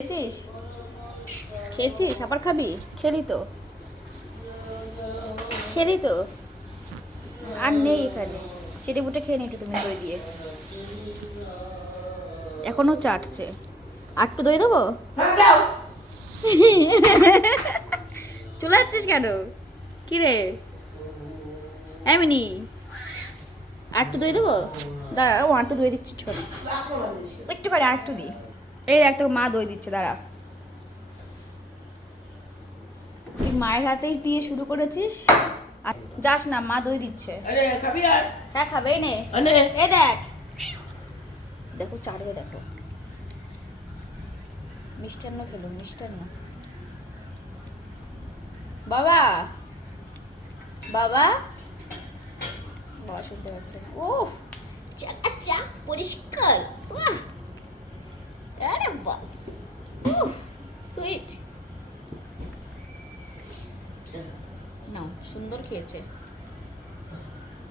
খেয়েছিস? খেয়েছিস? আবার খাবি? খেলি তো, খেলি তো। আর নেই এখানে। চেটে বুটে খেয়ে নি একটু তুমি দই দিয়ে। এখনো চাটছে। আর একটু দই দেবো? চলে যাচ্ছিস কেন? কি রে এমনি? আর একটু দই দেবো? দাঁড়া, ও আর একটু দই দিচ্ছি, ছোট একটু করে আর একটু দিই। এই দেখ তোকে মা দই দিচ্ছে, দাঁড়া। তুই মায়ের হাতেই দিয়ে শুরু করেছিস। আর যাস না, মা দই দিচ্ছে। আরে খাবি আর? হ্যাঁ খাবে, নে। আনে এ দেখ, দেখো চাড়বে, দেখো মিষ্টান্ন খেলো, মিষ্টান্ন। বাবা, বাবা, বাবা শুনতে পাচ্ছে না। উফ, চাকা চাক পরিষ্কার। বাহ, আরে বাস, উফ সুইট। নাও, সুন্দর খেয়েছে।